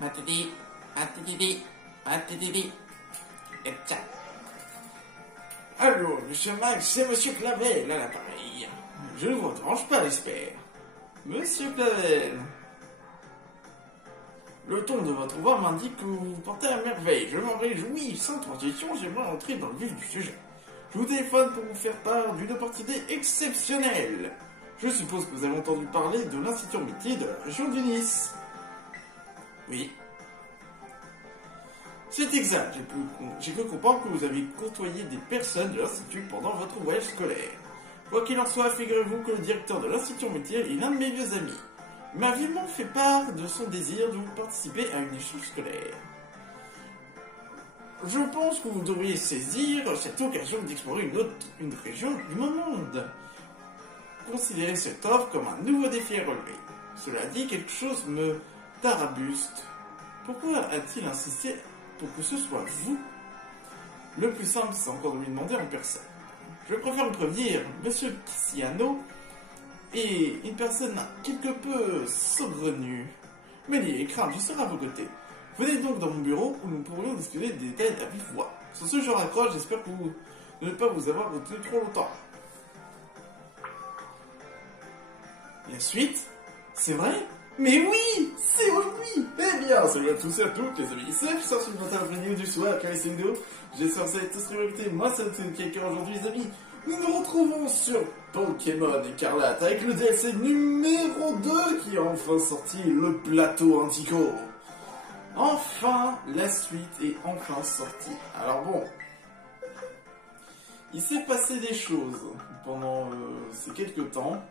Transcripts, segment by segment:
Matiti, matiti, matiti, et tcha. Allô, monsieur Max, c'est monsieur Clavel à l'appareil. Je ne vous dérange pas, j'espère. Monsieur Clavel. Le ton de votre voix m'indique que vous vous portez à merveille. Je m'en réjouis. Sans transition, j'aimerais entrer dans le vif du sujet. Je vous téléphone pour vous faire part d'une opportunité exceptionnelle. Je suppose que vous avez entendu parler de l'Institut métier de la région du Nice. Oui. C'est exact. J'ai cru comprendre que vous avez côtoyé des personnes de l'Institut pendant votre voyage scolaire. Quoi qu'il en soit, figurez-vous que le directeur de l'Institut métier est l'un de mes vieux amis. Il m'a vivement fait part de son désir de vous participer à une échange scolaire. Je pense que vous devriez saisir cette occasion d'explorer une région du monde. Considérez cette offre comme un nouveau défi à relever. Cela dit, quelque chose me tarabuste. Pourquoi a-t-il insisté pour que ce soit vous? Le plus simple, c'est encore de lui demander en personne. Je préfère me prévenir, monsieur Ciano est une personne quelque peu saugrenue. Mais n'ayez crainte, je serai à vos côtés. Venez donc dans mon bureau où nous pourrions discuter des détails à vive voix. Sur ce, je raccroche, j'espère que vous ne pas vous avoir retenu trop longtemps. Et ensuite, c'est vrai? Mais oui, c'est aujourd'hui. Eh bien, salut à tous et à toutes, les amis. C'est je sors sur une nouvelle vidéo du soir, car c'est une vidéo. J'espère que vous allez tous révoltés. Moi, c'est quelqu'un aujourd'hui, les amis. Nous nous retrouvons sur Pokémon Écarlate avec le DLC numéro 2 qui a enfin sorti, le plateau Indigo. Enfin, la suite est enfin sortie. Alors bon, il s'est passé des choses pendant ces quelques temps.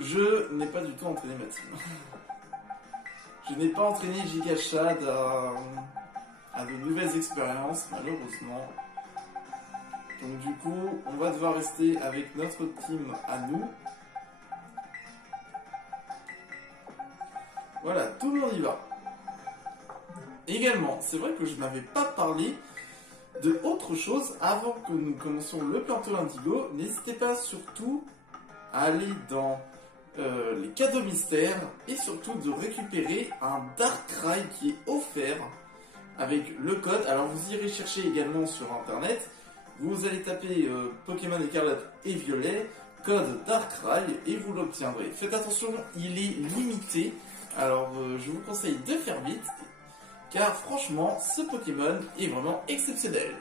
Je n'ai pas du tout entraîné ma team. Je n'ai pas entraîné Gigachad à de nouvelles expériences, malheureusement. Donc du coup, on va devoir rester avec notre team à nous. Voilà, tout le monde y va. Également, c'est vrai que je n'avais pas parlé de autre chose avant que nous commencions le plateau Indigo. N'hésitez pas surtout à aller dans les cadeaux mystères et surtout de récupérer un Darkrai qui est offert avec le code. Alors vous irez chercher également sur internet. Vous allez taper Pokémon Écarlate et Violet, code Darkrai et vous l'obtiendrez. Faites attention, il est limité. Alors je vous conseille de faire vite. Car franchement, ce Pokémon est vraiment exceptionnel.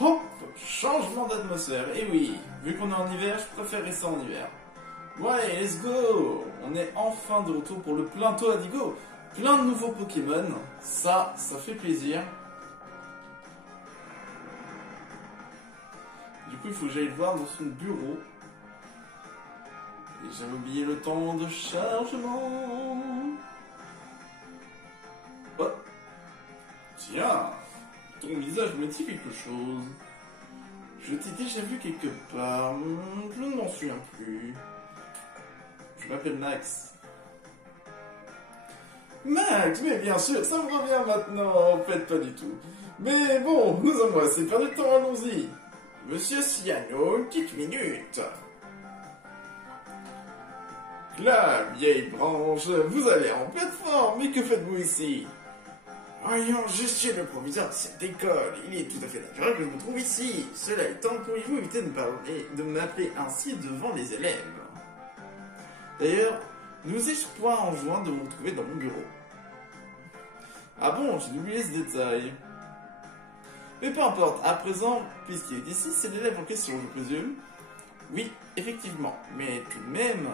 Hop, changement d'atmosphère. Et oui, vu qu'on est en hiver, je préfère rester en hiver. Ouais, let's go. On est enfin de retour pour le plateau Indigo. Plein de nouveaux Pokémon. Ça fait plaisir. Du coup, il faut que j'aille le voir dans son bureau. Et j'avais oublié le temps de chargement. Oh. Tiens, ton visage me dit quelque chose. Je t'ai déjà vu quelque part. Je ne m'en souviens plus. Je m'appelle Max. Max, mais bien sûr, ça me revient maintenant. En fait, pas du tout. Mais bon, nous avons assez perdu de temps, allons-y. Monsieur Ciano, une petite minute. La vieille branche, vous allez en pleine forme, mais que faites-vous ici? Voyons, je suis le proviseur de cette école. Il est tout à fait naturel que je me trouve ici. Cela étant, pourriez-vous éviter de m'appeler ainsi devant les élèves? D'ailleurs, nous ai-je point enjoint de vous retrouver dans mon bureau? Ah bon, j'ai oublié ce détail. Mais peu importe, à présent, puisqu'il est ici, c'est l'élève en question, je présume. Oui, effectivement, mais tout de même...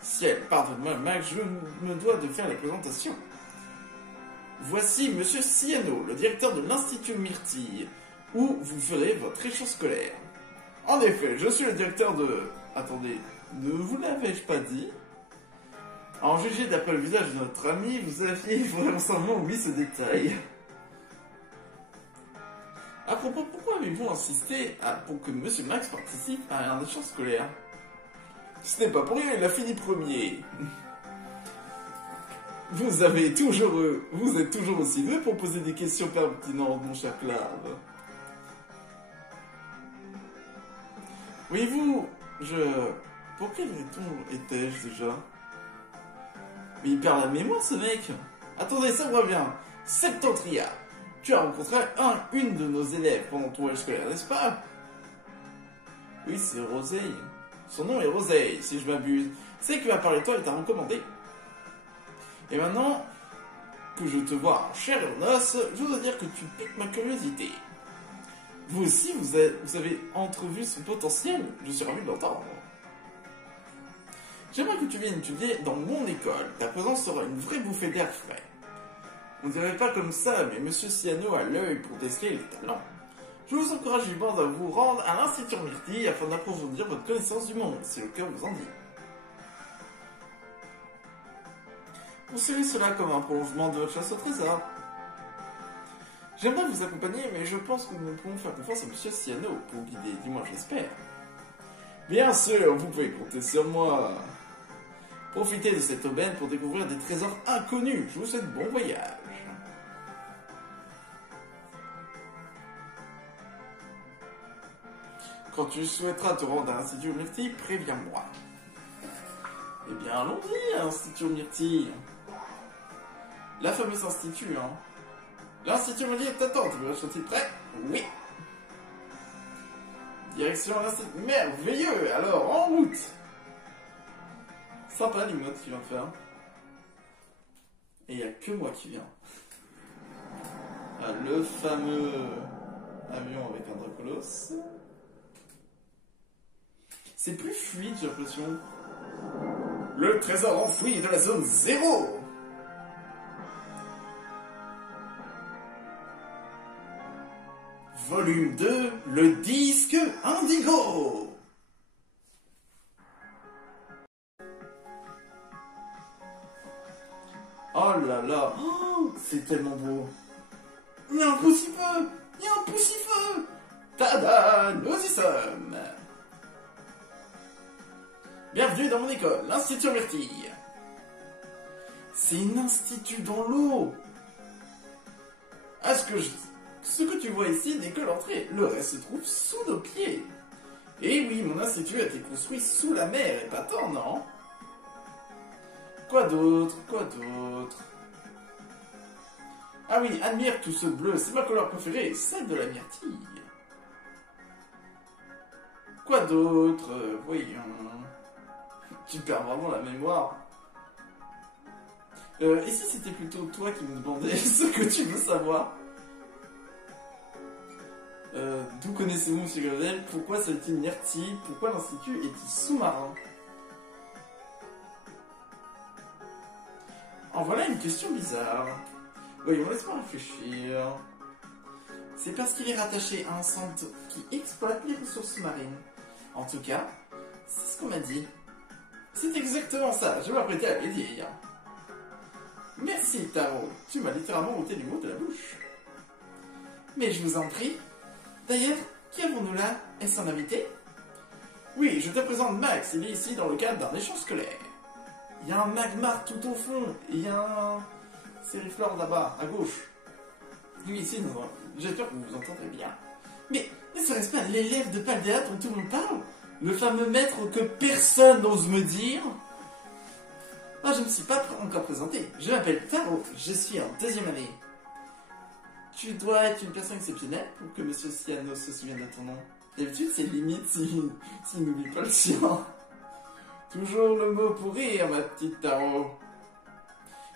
Ciel, pardonne-moi, Max, je me dois de faire la présentation. Voici Monsieur Ciano, le directeur de l'Institut Myrtille, où vous ferez votre échange scolaire. En effet, je suis le directeur de... Attendez, ne vous l'avais-je pas dit? En juger d'après le visage de notre ami, vous aviez vraiment oublié ce détail. À propos, pourquoi avez-vous insisté pour que Monsieur Max participe à un échange scolaire? Ce n'est pas pour rien, il a fini premier. Vous êtes toujours aussi doué pour poser des questions pertinentes, mon cher Clave. Oui, vous, pour quel raison étais-je déjà? Mais il perd la mémoire, ce mec. Attendez, ça me revient. Septentria. Tu as rencontré une de nos élèves pendant ton voyage scolaire, n'est-ce pas? Oui, c'est Roseille. Son nom est Roseille, si je m'abuse. C'est qui m'a parlé de toi et t'a recommandé. Et maintenant que je te vois en chair et en os, je dois dire que tu piques ma curiosité. Vous aussi, vous avez entrevu son potentiel. Je suis ravi de l'entendre. J'aimerais que tu viennes étudier dans mon école. Ta présence sera une vraie bouffée d'air frais. On ne dirait pas comme ça, mais Monsieur Siano a l'œil pour déceler les talents. Je vous encourage vivement à vous rendre à l'Institut Myrtille afin d'approfondir votre connaissance du monde, si le cœur vous en dit. Considérez cela comme un prolongement de votre chasse au trésor. J'aimerais vous accompagner, mais je pense que nous pouvons faire confiance à Monsieur Siano pour vous guider, du moins j'espère. Bien sûr, vous pouvez compter sur moi. Profitez de cette aubaine pour découvrir des trésors inconnus. Je vous souhaite bon voyage. Quand tu souhaiteras te rendre à l'Institut Myrtille, préviens-moi. Eh bien, allons-y à l'Institut Myrtille. La fameuse institut, hein. L'Institut Myrtille t'attend, tu veux acheter prêt? Oui. Direction l'Institut. Merveilleux. Alors, en route. Sympa l'imote qui vient de faire. Et il n'y a que moi qui viens. Ah, le fameux avion avec un Dracolos. C'est plus fluide, j'ai l'impression. Le trésor enfoui de la zone 0. Volume 2, le disque indigo. Oh là là, oh, c'est tellement beau. Il y a un poussifeu. Il y a un poussifeu. Tada, nous y sommes. Bienvenue dans mon école, l'Institut Myrtille. C'est un institut dans l'eau. Ce que tu vois ici n'est que l'entrée. Le reste se trouve sous nos pieds. Et oui, mon institut a été construit sous la mer, et pas tant, non? Quoi d'autre? Quoi d'autre? Ah oui, admire tout ce bleu, c'est ma couleur préférée, celle de la myrtille. Quoi d'autre? Voyons. Tu perds vraiment la mémoire. Et si c'était plutôt toi qui me demandais ce que tu veux savoir? D'où connaissez-vous M. Gravel? Pourquoi s'appelle-t-il Myrtille? Pourquoi l'institut est-il sous-marin? En voilà une question bizarre. Voyons, laisse-moi réfléchir. C'est parce qu'il est rattaché à un centre qui exploite les ressources marines. En tout cas, c'est ce qu'on m'a dit. C'est exactement ça, je m'apprêtais à le dire. Merci, Taro. Tu m'as littéralement ôté les mots de la bouche. Mais je vous en prie. D'ailleurs, qui avons-nous là? Est-ce un invité? Oui, je te présente Max. Il est ici dans le cadre d'un échange scolaire. Il y a un magmar tout au fond. Et il y a un sériflore là-bas, à gauche. Oui, ici, j'espère que vous vous entendrez bien. Mais ne serait-ce pas l'élève de Paldea dont tout le monde parle? Le fameux maître que personne n'ose me dire? Moi, je ne me suis pas encore présenté. Je m'appelle Taro. Je suis en deuxième année. Tu dois être une personne exceptionnelle pour que Monsieur Siano se souvienne de ton nom. D'habitude, c'est limite s'il n'oublie pas le sien. Toujours le mot pour rire, ma petite Taro.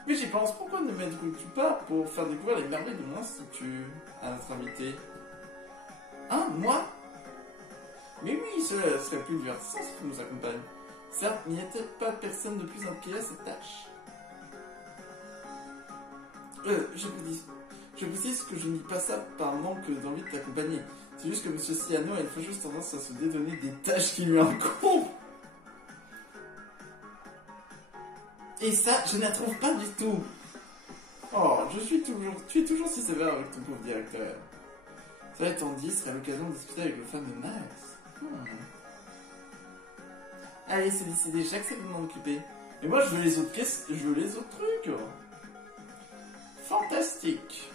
Mais j'y pense, pourquoi ne m'aiderais-tu pas pour faire découvrir les merveilles de mon institut à notre invité? Hein, moi? Mais oui, cela serait plus divertissant si tu nous accompagnes. Certes, il n'y a peut-être pas personne de plus impliqué à cette tâche. Je précise que je ne dis pas ça par manque d'envie de t'accompagner. C'est juste que M. Siano a une fâcheuse tendance à se dédonner des tâches qui lui incombent. Et ça, je ne la trouve pas du tout. Oh, tu es toujours si sévère avec ton pauvre directeur. Cela étant dit, ce serait l'occasion de discuter avec le fameux Max. Allez, c'est décidé, j'accepte de m'en occuper. Mais moi, je veux les autres trucs. Fantastique.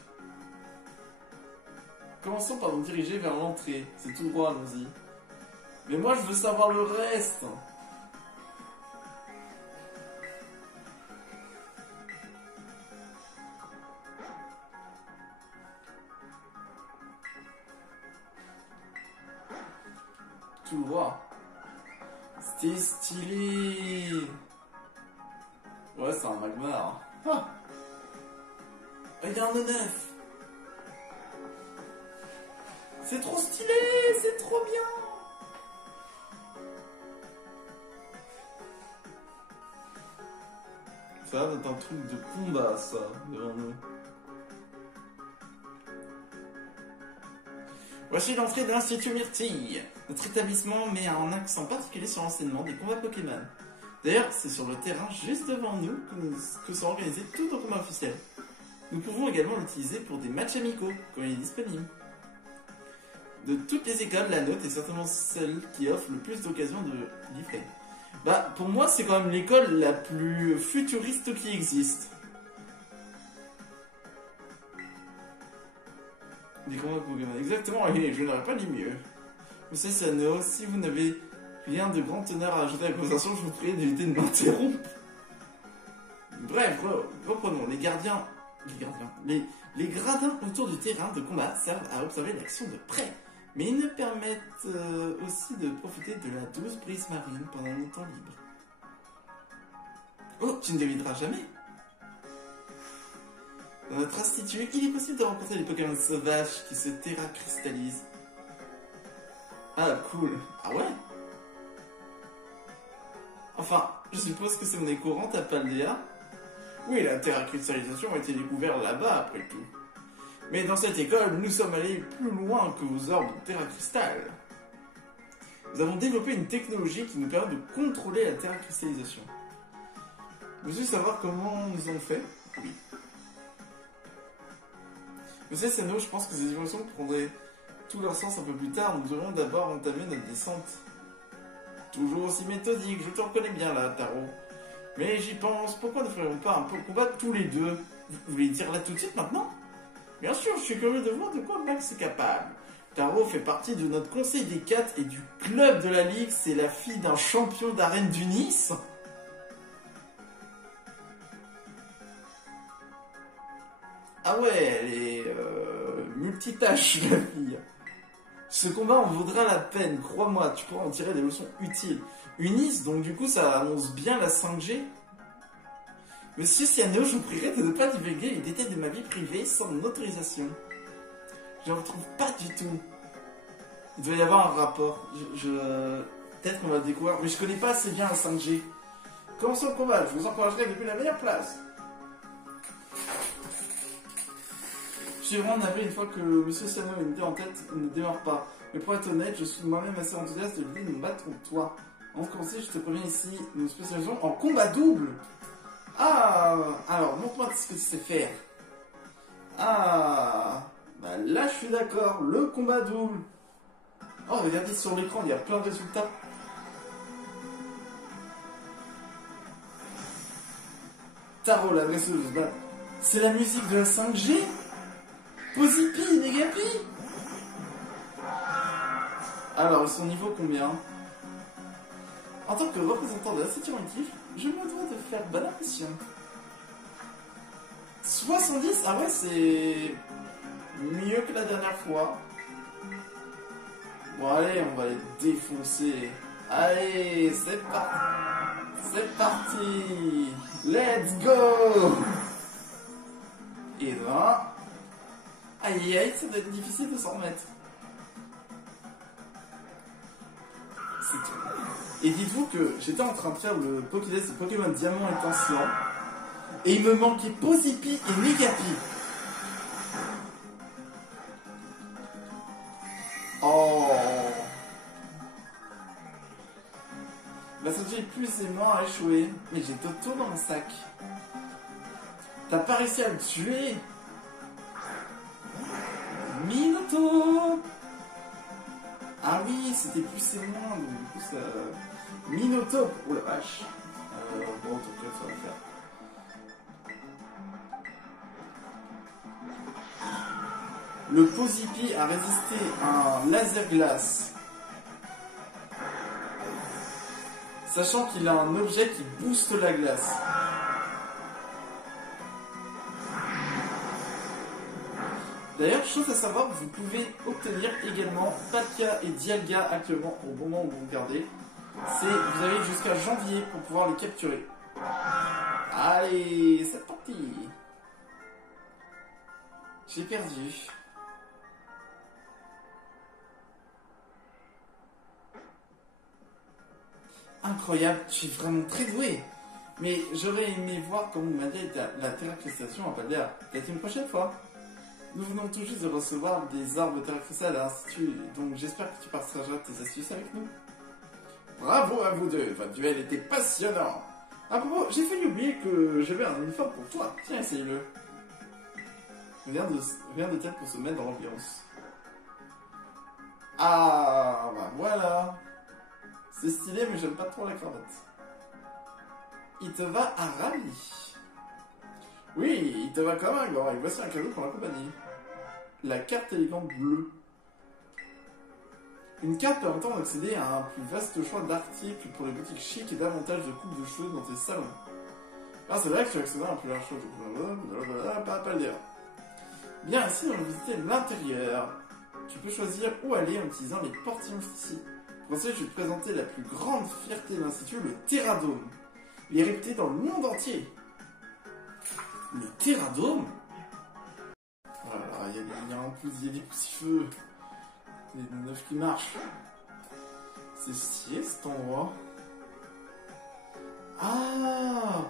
Commençons par nous diriger vers l'entrée. C'est tout droit, allons-y. Mais moi, je veux savoir le reste. tout droit. C'était stylé. Ouais, c'est un magmar. Ah. Il y a un neuf. C'est trop stylé, c'est trop bien. Ça va être un truc de combat, ça, devant nous. Voici l'entrée de l'Institut Myrtille. Notre établissement met un accent particulier sur l'enseignement des combats Pokémon. D'ailleurs, c'est sur le terrain juste devant nous que sont organisés tous nos combats officiels. Nous pouvons également l'utiliser pour des matchs amicaux, quand il est disponible. De toutes les écoles, la nôtre est certainement celle qui offre le plus d'occasions de livrer. Bah, pour moi, c'est quand même l'école la plus futuriste qui existe. Des combats Pokémon. Exactement, et je n'aurais pas dit mieux. Monsieur Sano, si vous n'avez rien de grand honneur à ajouter à la conversation, je vous prie d'éviter de m'interrompre. Bref, reprenons. Les gradins autour du terrain de combat servent à observer l'action de près. Mais ils nous permettent aussi de profiter de la douce brise marine pendant nos temps libres. Oh, tu ne devineras jamais. Dans notre institut, il est possible de rencontrer des Pokémon sauvages qui se terracristallisent. Ah, cool. Ah ouais? Enfin, je suppose que c'est monnaie courante à Paldea. Oui, la terracristallisation a été découverte là-bas, après tout. Mais dans cette école, nous sommes allés plus loin que aux orbes de terracristal. Nous avons développé une technologie qui nous permet de contrôler la terracristallisation. Vous voulez savoir comment nous avons fait? Oui. Monsieur Sano, je pense que ces évolutions prendraient tout leur sens un peu plus tard. Nous devrions d'abord entamer notre descente. Toujours aussi méthodique, je te reconnais bien là, Taro. Mais j'y pense, pourquoi ne ferions pas un peu de combat tous les deux? Vous voulez dire là tout de suite maintenant? Bien sûr, je suis curieux de voir de quoi Max est capable. Taro fait partie de notre conseil des 4 et du club de la ligue, c'est la fille d'un champion d'arène du Nice. Ah ouais, elle est multitâche, la fille. Ce combat en vaudra la peine, crois-moi, tu pourras en tirer des leçons utiles. Unis, donc du coup ça annonce bien la 5G. Monsieur Siano, je vous prierai de ne pas divulguer les détails de ma vie privée sans mon autorisation. Je ne retrouve pas du tout. Il doit y avoir un rapport. Peut-être qu'on va le découvrir, mais je connais pas assez bien la 5G. Commençons le combat, je vous encouragerai depuis la meilleure place. Je suis vraiment navré une fois que Monsieur Siano a une idée en tête, il ne démarre pas. Mais pour être honnête, je suis moi-même assez enthousiaste de l'idée de me battre contre toi. Avant de commencer, je te préviens ici, nous nous spécialisons en combat double. Ah, alors montre-moi ce que tu sais faire. Ah, bah là je suis d'accord, le combat double. Oh, regardez sur l'écran, il y a plein de résultats. Taro, l'adresseuse, bah, c'est la musique de la 5G. Posipi, Negapi. Alors, ils sont niveau combien? En tant que représentant de l'Institut Myrtille, je me dois de faire bonne impression. 70? Ah ouais, c'est mieux que la dernière fois. Bon allez, on va les défoncer. Allez, c'est parti. C'est parti. Let's go. Et là... Aïe aïe, ça doit être difficile de s'en remettre. C'est tout. Et dites-vous que j'étais en train de faire le Pokédex de Pokémon Diamant étincelant et il me manquait Posipi et Negapi. Oh. Bah ça fait plus et moins à échouer. Mais j'ai Toto dans le sac. T'as pas réussi à le tuer? Minotaur. Ah oui, c'était plus et moins, donc du coup ça... Minotaur. Oh la vache. Bon, en tout cas, ça va le faire. Le Posipi a résisté à un laser glace. Sachant qu'il a un objet qui booste la glace. D'ailleurs, chose à savoir, vous pouvez obtenir également Palkia et Dialga actuellement au moment où vous regardez. Vous avez jusqu'à janvier pour pouvoir les capturer. Allez, c'est parti. J'ai perdu. Incroyable, je suis vraiment très doué. Mais j'aurais aimé voir comment vous m'aidez la terracrystation en Paldea. Peut-être une prochaine fois. Nous venons tout juste de recevoir des arbres de terracrystal à l'Institut, donc j'espère que tu partageras tes astuces avec nous. Bravo à vous deux, votre duel était passionnant. À propos, j'ai failli oublier que j'avais un uniforme pour toi. Tiens, essaye-le. Rien de tel pour se mettre dans l'ambiance. Ah, bah voilà. C'est stylé, mais j'aime pas trop la cravate. Il te va à ravie. Oui, il te va comme un gant, et voici un cadeau pour la compagnie. La carte élégante bleue. Une carte permettant d'accéder à un plus vaste choix d'articles pour les boutiques chic et davantage de coupes de cheveux dans tes salons. Ah, c'est vrai que tu as accédé à un plus large choix de pas Paldea. Bien, ici, on va visiter l'intérieur. Tu peux choisir où aller en utilisant les portillons ici. Pour ça, je vais te présenter la plus grande fierté de l'Institut, le Terradome. Il est réputé dans le monde entier. Le Terradome? Voilà, il y a en plus des petits feux. Des neufs qui marchent. C'est stylé cet endroit. Ah,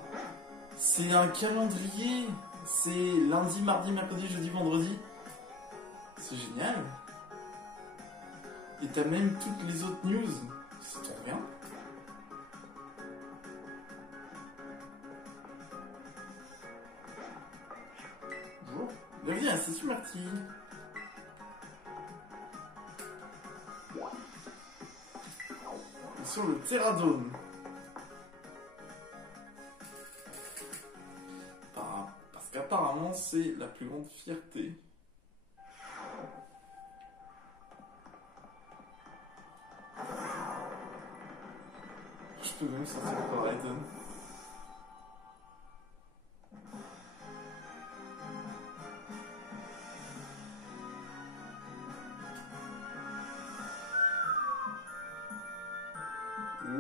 c'est un calendrier. C'est lundi, mardi, mercredi, jeudi, vendredi. C'est génial. Et t'as même toutes les autres news. C'est trop bien. Bonjour. Bienvenue à l'Institut Marty. Sur le Terradome. Parce qu'apparemment c'est la plus grande fierté. Je peux même sortir par Raiden.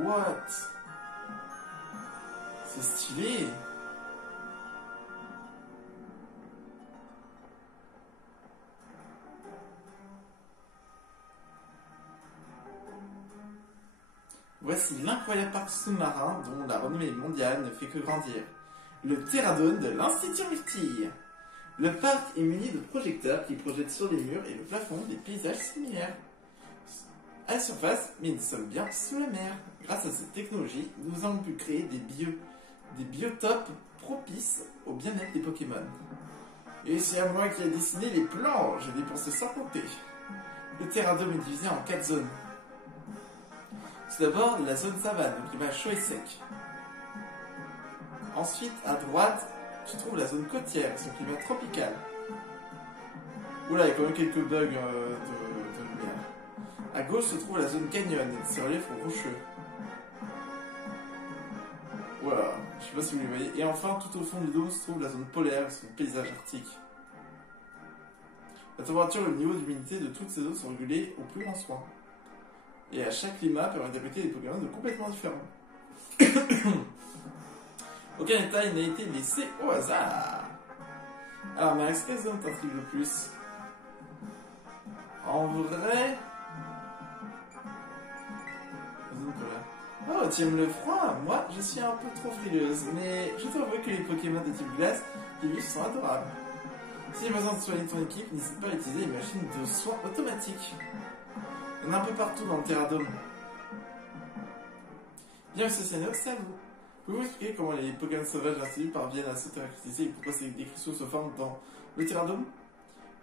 What? C'est stylé. Voici l'incroyable parc sous-marin dont la renommée mondiale ne fait que grandir. Le Terradome de l'Institut Myrtille. Le parc est muni de projecteurs qui projettent sur les murs et le plafond des paysages similaires. À la surface, mais nous sommes bien sous la mer. Grâce à cette technologie, nous avons pu créer des biotopes propices au bien-être des Pokémon. Et c'est à moi qui ai dessiné les plans, j'ai dépensé sans compter. Le Terradome est divisé en 4 zones. Tout d'abord, la zone savane, au climat chaud et sec. Ensuite, à droite, tu trouves la zone côtière, son climat tropical. Oula, il y a quand même quelques bugs de lumière. À gauche se trouve la zone canyon, et ses reliefs rocheux. Voilà, je sais pas si vous les voyez. Et enfin, tout au fond du dôme se trouve la zone polaire, son paysage arctique. La température et le niveau d'humidité de toutes ces zones sont régulés au plus grand soin. Et à chaque climat permet d'abriter des Pokémon de complètement différents. Aucun détail n'a été laissé au hasard. Alors Max, quelle zone t'intrigue le plus? En vrai... Oh, tu aimes le froid? Moi, je suis un peu trop frileuse, mais je t'avoue que les Pokémon de type glace qui vivent sont adorables. Si tu as besoin de soigner ton équipe, n'hésite pas à utiliser les machines de soins automatiques. Il y en a un peu partout dans le Terradome. Bien, M. Cyanox, c'est à vous. Pouvez-vous expliquer comment les Pokémon sauvages de l'Institut parviennent à se terracritiser et pourquoi des cristaux se forment dans le Terradome?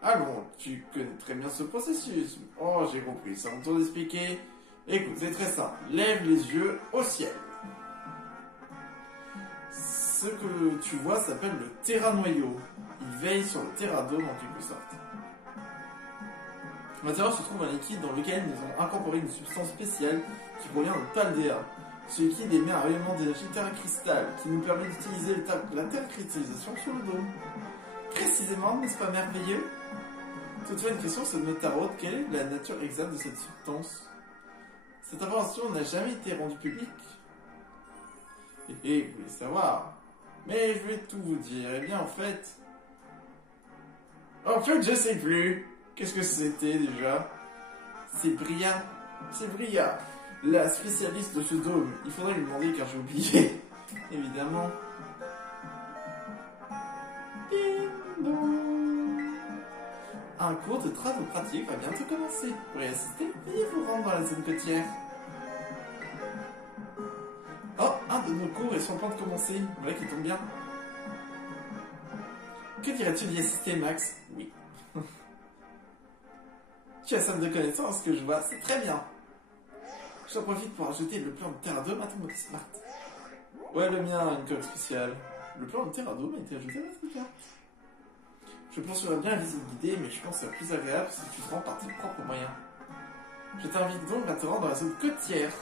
Ah bon, tu connais très bien ce processus. Oh, j'ai compris, c'est à mon tour d'expliquer. Écoute, c'est très simple. Lève les yeux au ciel. Ce que tu vois s'appelle le Terranoyau. Il veille sur le Terradome en quelque sorte. À l'intérieur se trouve un liquide dans lequel nous avons incorporé une substance spéciale qui provient de Paldea. Ce liquide émet un rayonnement d'énergie terracrystal qui nous permet d'utiliser la terracrystallisation sur le dôme. Précisément, n'est-ce pas merveilleux? Toutefois, une question se me taraude. Quelle est la nature exacte de cette substance? Cette information n'a jamais été rendue publique. Vous voulez savoir. Mais je vais tout vous dire. Eh bien, en fait... je sais plus. Qu'est-ce que c'était déjà? C'est Bria. C'est Bria, la spécialiste de ce dôme. Il faudrait lui demander car j'ai oublié. Évidemment. Un cours de travaux pratiques va bientôt commencer. Pour y assister, veuillez vous rendre dans la zone côtière. Oh, un de nos cours est sur le point de commencer. Voilà qui tombe bien. Que dirais-tu d'y assister, Max? Oui. Tu as somme de connaissances, que je vois, c'est très bien. J'en profite pour ajouter le plan de Terradome à ton mode smart. Ouais, le mien a une code spéciale. Le plan de Terradome a été ajouté à votre carte. Je poursuivrai bien la visite guidée, mais je pense que c'est plus agréable si tu te rends par tes propres moyens. Je t'invite donc à te rendre dans la zone côtière.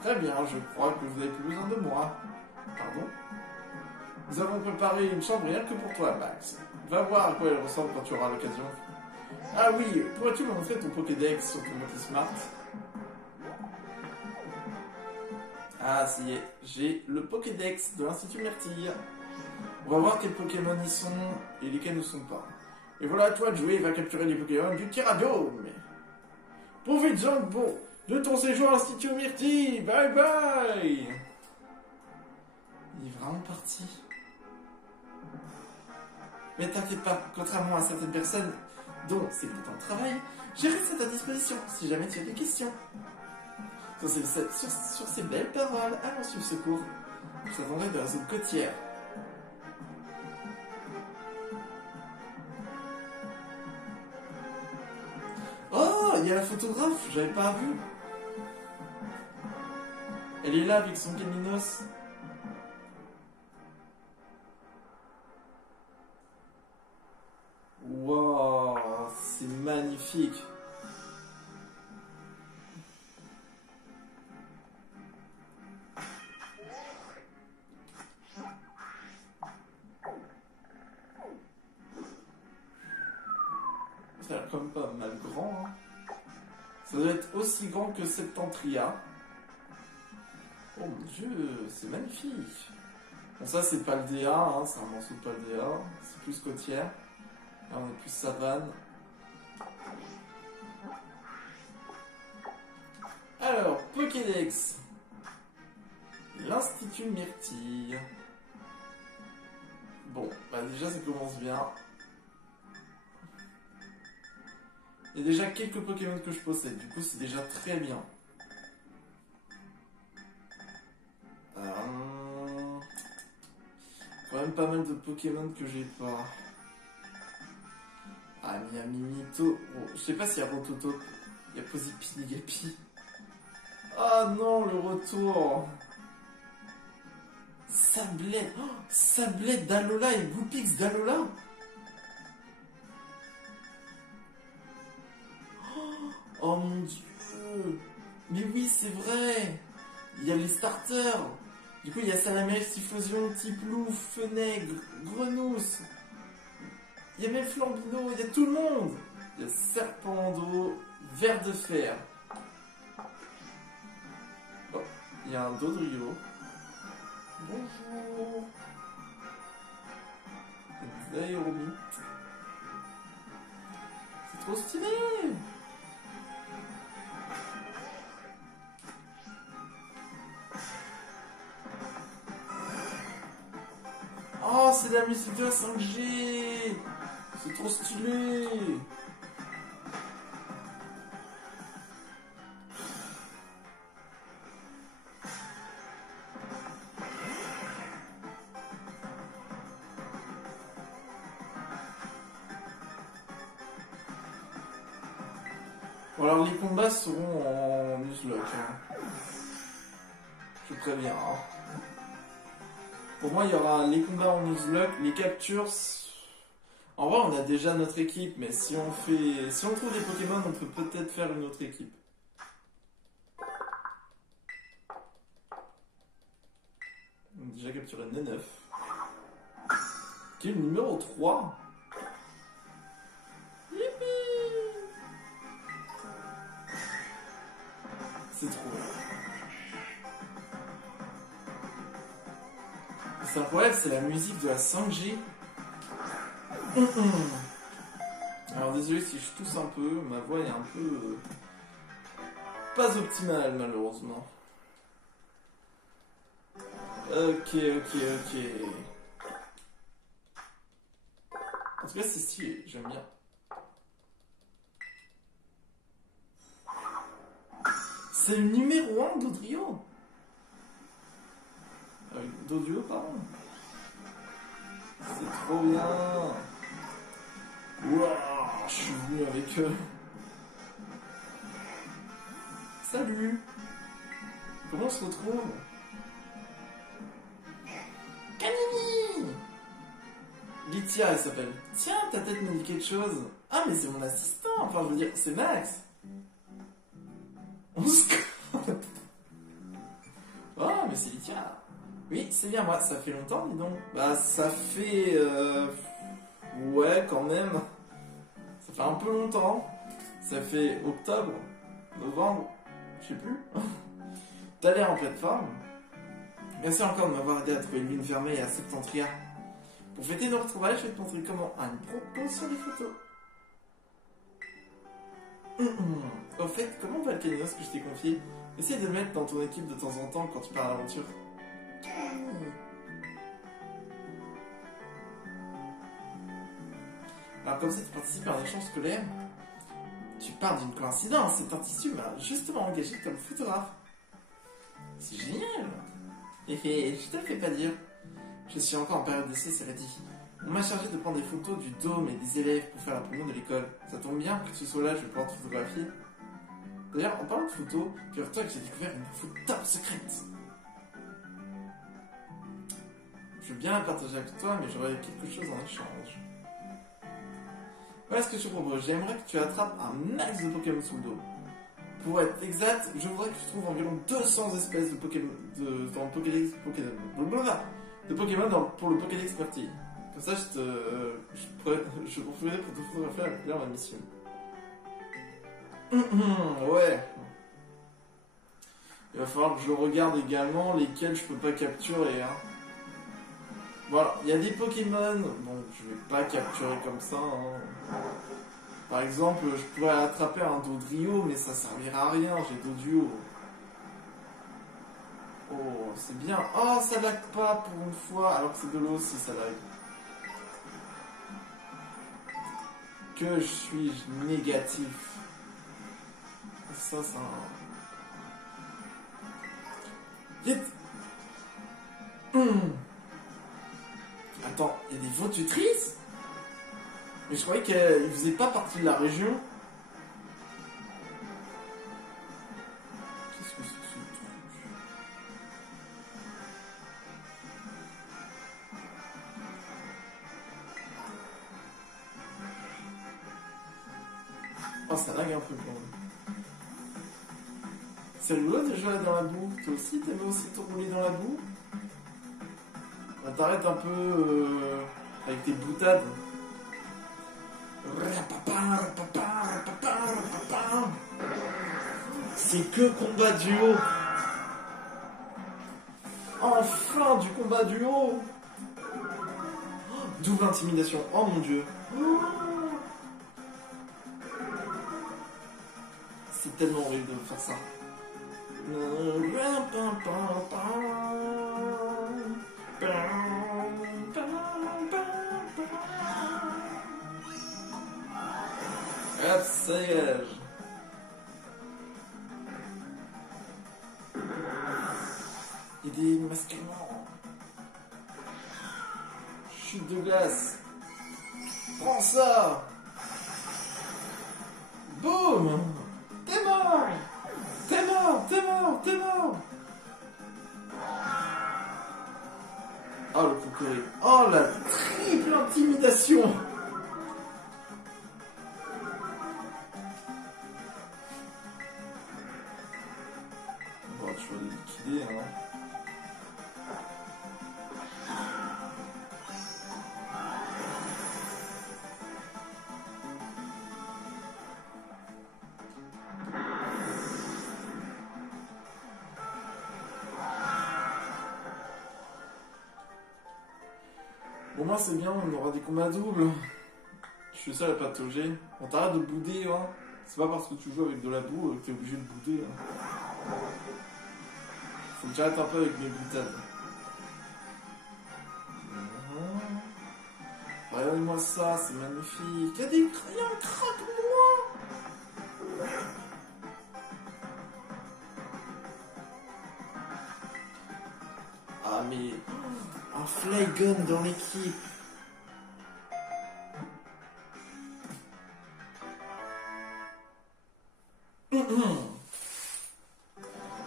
Très bien, je crois que vous n'avez plus besoin de moi. Pardon? Nous avons préparé une chambre rien que pour toi, Max. Va voir à quoi elle ressemble quand tu auras l'occasion. Ah oui, pourrais-tu me montrer ton Pokédex sur ton mode smart? Ah, ça y est, j'ai le Pokédex de l'Institut Myrtille. On va voir quels Pokémon y sont et lesquels ne sont pas. Et voilà, à toi de jouer, va capturer les Pokémon du Terradome. Profite bon de ton séjour à l'Institut Myrtille. Bye bye. Il est vraiment parti. Mais t'inquiète pas, contrairement à certaines personnes dont c'est le temps de travail, je reste à ta disposition si jamais tu as des questions. Sur ces belles paroles, allons suivre ce cours. Je t'attendrai de la zone côtière. Oh, il y a la photographe, j'avais pas vu. Elle est là avec son Caminos. Wow, c'est magnifique. Ça a l'air quand même pas mal grand. Hein. Ça doit être aussi grand que Septentria. Oh mon dieu, c'est magnifique. Bon, ça c'est Paldea, hein, c'est un morceau de Paldea. C'est plus côtière. Là on est plus savane. Alors, Pokédex. L'Institut Myrtille. Bon, bah déjà ça commence bien. Il y a déjà quelques Pokémon que je possède, du coup c'est déjà très bien. Quand même pas mal de Pokémon que j'ai pas. Ah, il y a Mimito. Bon, je sais pas s'il y a Rototo. Il y a Posipinigapi. Ah non, le retour. Sablette. Oh, Sablette d'Alola et Goupix d'Alola. Oh mon dieu. Mais oui, c'est vrai. Il y a les starters. Du coup, il y a Salamèche, Typhlosion, Tiplouf, Fenègre, Grenousse. Il y a même Flambino, il y a tout le monde. Il y a Serpendo, Ver de Fer. Oh, il y a un Dodrio. Bonjour. Des aéromites. C'est trop stylé. Oh, c'est la musique de la 5G. C'est trop stylé. Bon, alors les combats seront en Nuzlocke. Hein. Je préviens. Hein. Pour moi, il y aura les combats en Nuzlocke, les captures. En vrai, on a déjà notre équipe, mais si on trouve des Pokémon, on peut peut-être faire une autre équipe. On a déjà capturé Neneuf. Qui est le numéro 3. C'est trop bien. C'est incroyable, c'est la musique de la 5G. Alors désolé si je tousse un peu, ma voix est un peu pas optimale malheureusement. Ok. En tout cas c'est stylé, j'aime bien. C'est le numéro 1 d'Odrio. D'Audio, pardon. C'est trop bien. Ouah, je suis venu avec eux. Salut. Comment on se retrouve? Canini. Litia, elle s'appelle. Tiens, ta tête me dit quelque chose. Ah, mais c'est mon assistant. Enfin, je veux dire, c'est Max. On se compte. Oh, mais c'est Litia. Oui, c'est bien moi. Ça fait longtemps, dis donc. Bah, ça fait... Ouais, quand même. Ça fait un peu longtemps. Ça fait octobre, novembre, je sais plus. T'as l'air en pleine forme. Merci encore de m'avoir aidé à trouver une ligne fermée à Septentria. Pour fêter nos retrouvailles, je vais te montrer comment un propos sur les photos. Au fait, comment va le caninos que je t'ai confié? Essaye de le mettre dans ton équipe de temps en temps quand tu pars à l'aventure. Alors comme ça tu participes à un échange scolaire, tu pars d'une coïncidence, cet institut m'a justement engagé comme photographe. C'est génial. Et je te le fais pas dire. Je suis encore en période d'essai, cela dit. On m'a chargé de prendre des photos du dôme et des élèves pour faire la promo de l'école. Ça tombe bien que tu sois là, je vais pouvoir te photographier. D'ailleurs, en parlant de photos, figure-toi que j'ai découvert une info top secrète. Je veux bien la partager avec toi, mais j'aurais quelque chose en échange. Voilà ce que je te propose. J'aimerais que tu attrapes un max de Pokémon sous le dos. Pour être exact, je voudrais que tu trouves environ 200 espèces de Pokémon dans le Pokédex pour le Pokédex party. Comme ça, je pourrais pour te photographier à accomplir ma mission. Ouais. Il va falloir que je regarde également lesquels je peux pas capturer. Hein. Voilà, il y a des Pokémon, bon, je vais pas capturer comme ça. Hein. Par exemple, je pourrais attraper un Dodrio, mais ça servira à rien, j'ai Doduo. Oh, c'est bien. Oh, ça lag pas pour une fois, alors que c'est de l'eau si ça lag. Que suis-je négatif. Ça, ça... Vite. Attends, il y a des votutrices? Mais je croyais qu'elles faisaient pas partie de la région. Qu'est-ce que c'est que ce truc? Oh, ça lag un peu quand même. C'est rigolo de jouer dans la boue. Toi aussi, t'aimes aussi te rouler dans la boue? On t'arrête un peu avec tes boutades. C'est que combat duo. Enfin du combat duo. Double intimidation. Oh mon dieu. C'est tellement horrible de faire ça. Hop, ça dégage. Il y a des masquements. Chute de glace. Prends ça. Boum. T'es mort. T'es mort, t'es mort, t'es mort. Oh le coucoué. Oh la triple intimidation. Bon, tu vas le liquider, hein. Au moins c'est bien, on aura des combats doubles. Je suis seul à patauger. On t'arrête de bouder, hein. C'est pas parce que tu joues avec de la boue que t'es obligé de bouder. Hein. Faut que j'arrête un peu avec mes boutades. Regardez-moi ça, c'est magnifique. Il y a un crack moi. Ah mais... un Flygon dans l'équipe.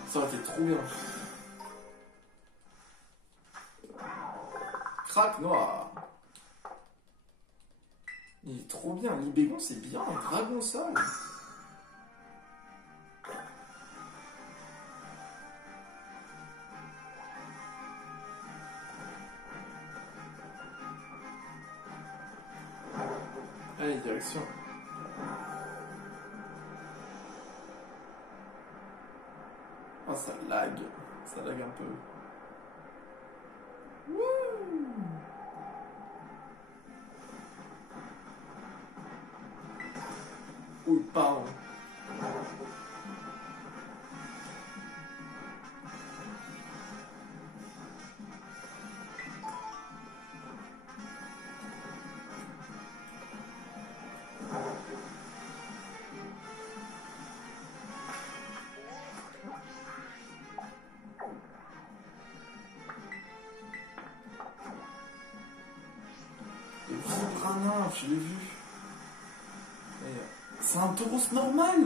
Ça aurait été trop bien. Crack noir. Il est trop bien. Libégon c'est bien. Dragon sol. Allez, direction. Ah, ça lag. Ça lag un peu. Wouh! Oui, pardon. Je l'ai vu. C'est un taureau normal.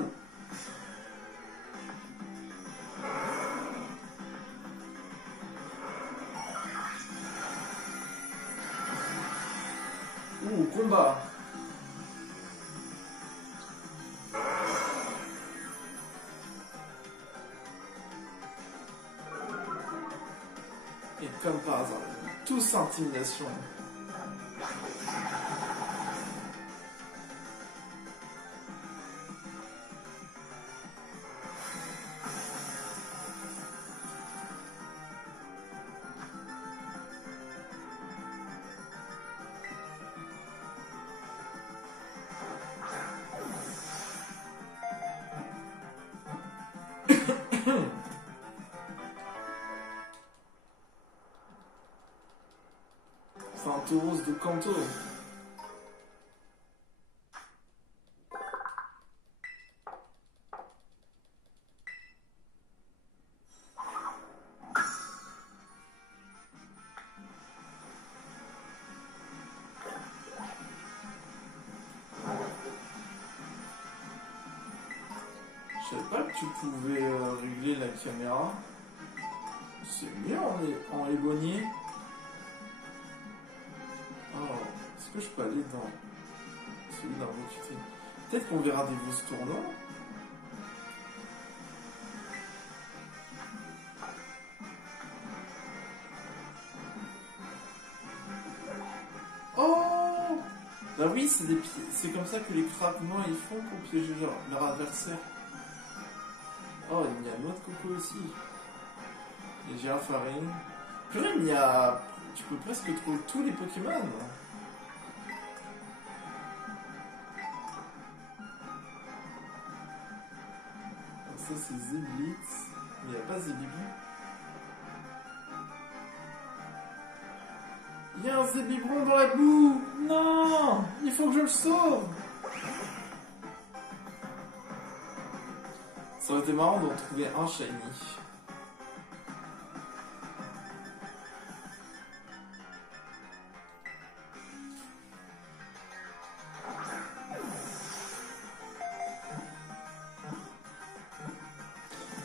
Ouh, combat. Et comme par hasard, tous intimidation. C'est un taureau de Kanto. Je savais pas que tu pouvais régler la caméra. C'est mieux en éloigné. Oh, est-ce que je peux aller dans celui d'un recruté? Peut-être qu'on verra des boss tournois. Oh! Bah oui, c'est comme ça que les craquements ils font pour piéger leur adversaire. Oh, il y a noix de coco aussi. Les girafarines. Purée, il y a... Tu peux presque trouver tous les Pokémon. Ça c'est Zeblitz. Mais il n'y a pas Zébibou. Il y a un Zébibron dans la boue. Non! Il faut que je le sauve. Ça aurait été marrant d'en trouver un shiny.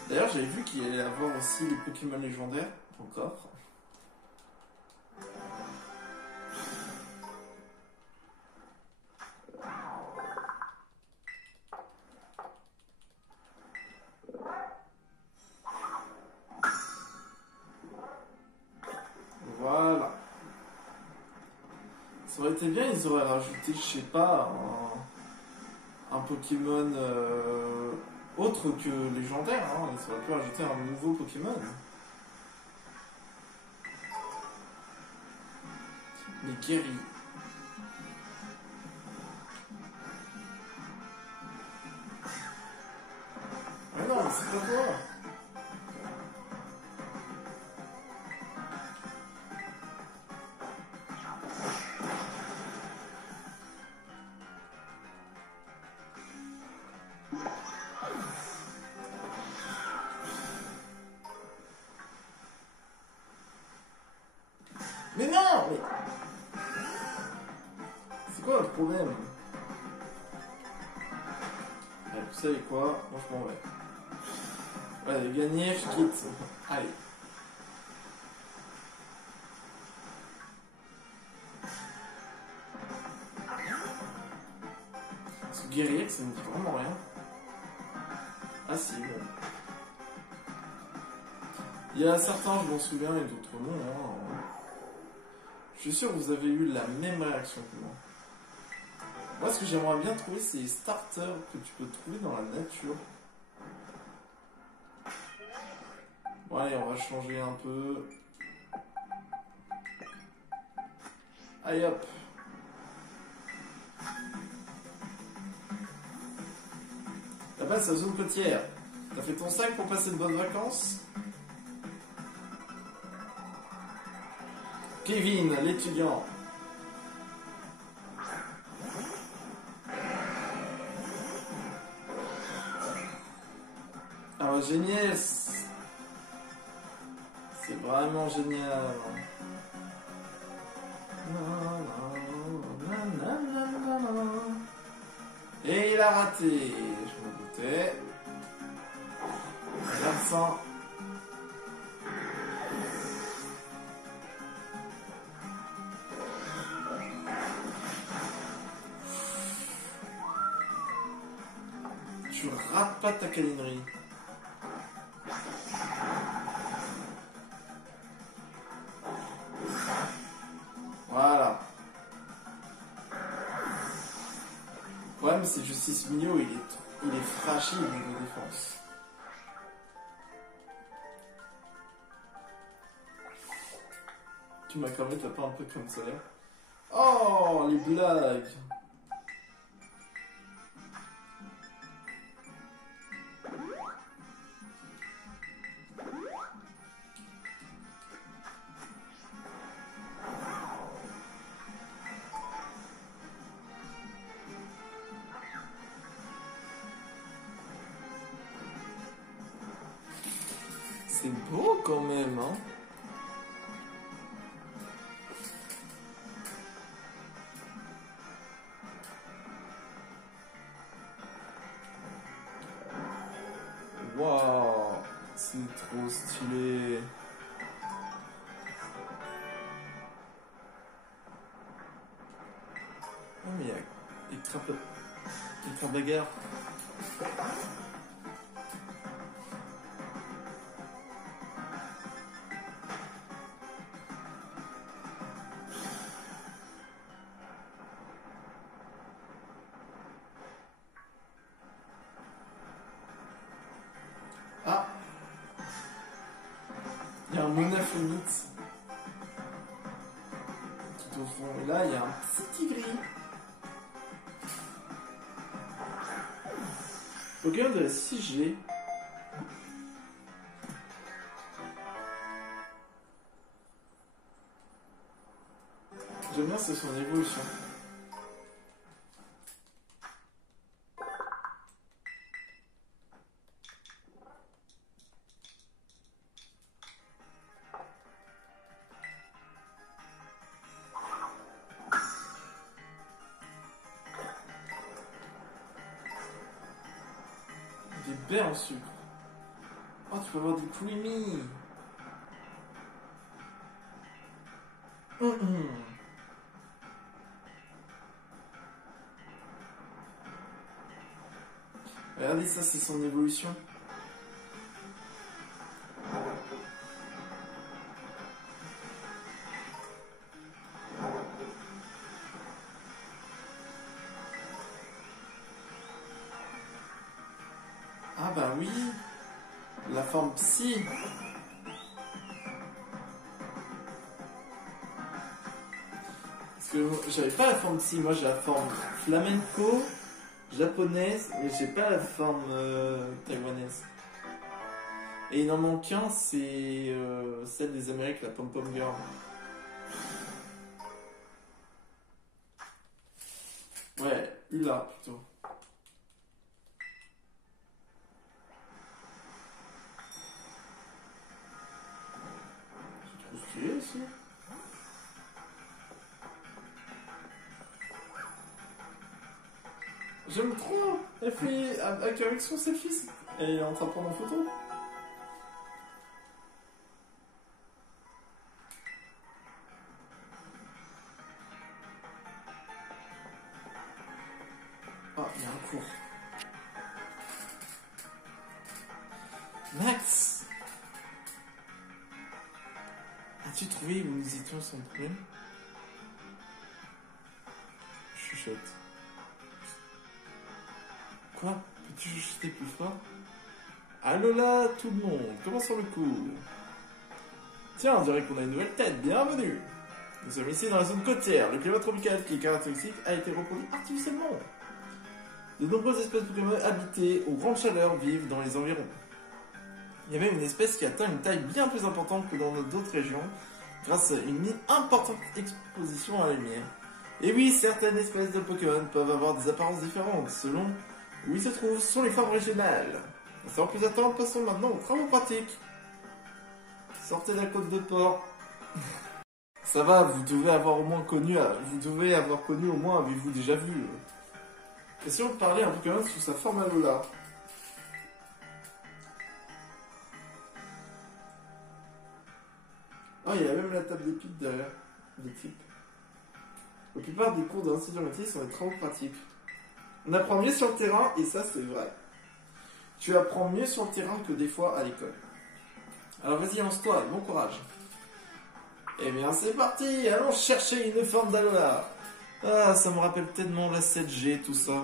D'ailleurs, j'avais vu qu'il allait avoir aussi les Pokémon légendaires encore. Voilà. Ça aurait été bien, ils auraient rajouté, je sais pas, un Pokémon autre que légendaire. Hein. Ils auraient pu rajouter un nouveau Pokémon. Les guéris. Ah non, mais c'est pas toi. Mais non, mais... C'est quoi le problème? Allez, vous savez quoi? Moi je m'en vais. Allez, gagner, je quitte. Allez. Ce guerrier, ça me dit vraiment rien. Ah si, bon. Il y a certains, je m'en souviens, et d'autres non. Hein. Je suis sûr que vous avez eu la même réaction que moi. Moi, ce que j'aimerais bien trouver, c'est les starters que tu peux trouver dans la nature. Bon, allez, on va changer un peu. Allez, hop. Là-bas, c'est la zone côtière. T'as fait ton sac pour passer de bonnes vacances? Kevin, l'étudiant. Ah, génial. C'est vraiment génial. Et il a raté. Je me doutais. L'absent. Tu rates pas ta câlinerie. Voilà. Le problème, c'est que Justice Mio, il est fragile au niveau défense. Tu m'as cramé, t'as pas un peu comme ça là? Oh, les blagues! C'est beau quand même, hein? Waouh, c'est trop stylé. Oh mais il y a extra bagarre. Ah, il y a un monaphonite tout au fond. Et là, il y a un petit tigris. Regarde de la 6G. J'aime bien, c'est son évolution. Des baies en sucre. Oh, tu peux avoir du creamy. Regardez, ça c'est son évolution. Ah bah oui, la forme psy. que j'avais pas la forme psy, moi j'ai la forme flamenco, japonaise, mais j'ai pas la forme taïwanaise. Et il en manque un, c'est celle des Amériques, la Pom Pom Girl. Ouais, Hula plutôt. C'est trop stylé aussi. J'aime trop. Elle fait avec son selfie, elle est en train de prendre en photo. Ah, il y a un cours. Max, as-tu trouvé où nous étions sans problème? Chuchote. Quoi? Peux-tu chuchoter plus fort? Allô là, tout le monde, comment sur le coup? Tiens, on dirait qu'on a une nouvelle tête, bienvenue! Nous sommes ici dans la zone côtière. Le climat tropical qui est caractéristique a été reproduit artificiellement. De nombreuses espèces Pokémon habitées aux grandes chaleurs vivent dans les environs. Il y a même une espèce qui atteint une taille bien plus importante que dans d'autres régions grâce à une importante exposition à la lumière. Et oui, certaines espèces de Pokémon peuvent avoir des apparences différentes selon où ils se trouvent sur les formes régionales. Sans plus attendre, passons maintenant aux travaux pratiques. Sortez de la côte de port. Ça va, vous devez avoir connu au moins, avez-vous déjà vu. Et si on parlait un Pokémon sous sa forme Alola? Ah, il y a même la table d'études derrière, des types. La plupart des cours de l'Institut de sont des travaux pratiques. On apprend mieux sur le terrain, et ça c'est vrai. Tu apprends mieux sur le terrain que des fois à l'école. Alors vas-y, lance-toi, bon courage. Eh bien c'est parti, allons chercher une forme d'Alola. Ah, ça me rappelle tellement la 7G, tout ça.